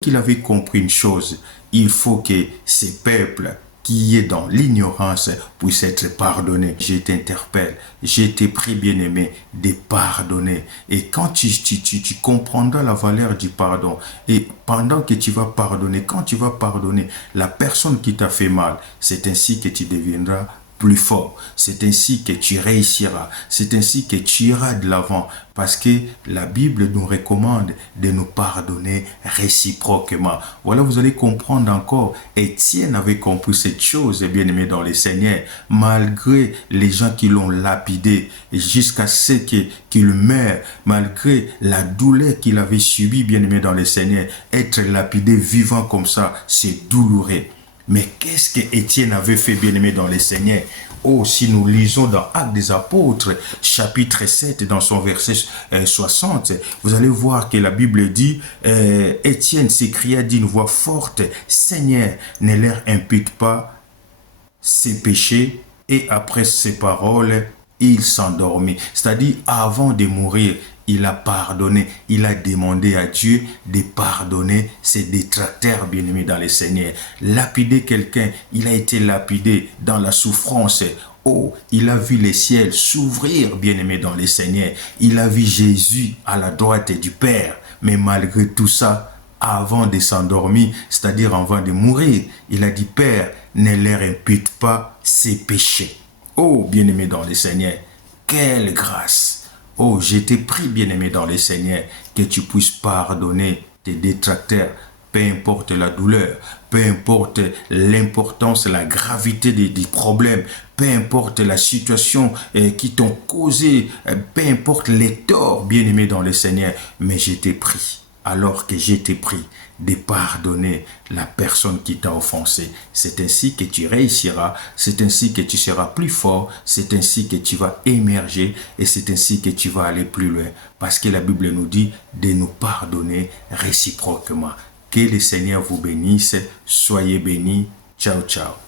qu'il avait compris une chose, il faut que ces peuples qui est dans l'ignorance puissent être pardonnés. Je t'interpelle, je t'ai pris bien-aimé de pardonner. Et quand tu comprendras la valeur du pardon, et pendant que tu vas pardonner, quand tu vas pardonner la personne qui t'a fait mal, c'est ainsi que tu deviendras plus fort. C'est ainsi que tu réussiras. C'est ainsi que tu iras de l'avant. Parce que la Bible nous recommande de nous pardonner réciproquement. Voilà, vous allez comprendre encore. Étienne avait compris cette chose, bien-aimé dans le Seigneur. Malgré les gens qui l'ont lapidé jusqu'à ce qu'il meure, malgré la douleur qu'il avait subie, bien-aimé dans le Seigneur, être lapidé vivant comme ça, c'est douloureux. Mais qu'est-ce que Étienne avait fait, bien-aimé dans le Seigneur? Oh, si nous lisons dans Actes des Apôtres, chapitre 7, dans son verset 60, vous allez voir que la Bible dit, Étienne s'écria d'une voix forte, « Seigneur, ne leur impute pas ses péchés. » Et après ces paroles, il s'endormit. C'est-à-dire, avant de mourir, il a pardonné, il a demandé à Dieu de pardonner ses détracteurs bien-aimés dans le Seigneur. Lapider quelqu'un, il a été lapidé dans la souffrance. Oh, il a vu les ciels s'ouvrir, bien-aimé dans le Seigneur. Il a vu Jésus à la droite du Père. Mais malgré tout ça, avant de s'endormir, c'est-à-dire avant de mourir, il a dit, Père, ne leur impute pas ses péchés. Oh, bien-aimé dans le Seigneur, quelle grâce! Oh, je t'ai pris, bien-aimé dans le Seigneur, que tu puisses pardonner tes détracteurs, peu importe la douleur, peu importe l'importance, la gravité des problèmes, peu importe la situation qui t'ont causé, peu importe les torts, bien-aimé dans le Seigneur, mais je t'ai pris. Alors que je t'ai pris de pardonner la personne qui t'a offensé. C'est ainsi que tu réussiras, c'est ainsi que tu seras plus fort, c'est ainsi que tu vas émerger et c'est ainsi que tu vas aller plus loin. Parce que la Bible nous dit de nous pardonner réciproquement. Que le Seigneur vous bénisse, soyez bénis, ciao ciao.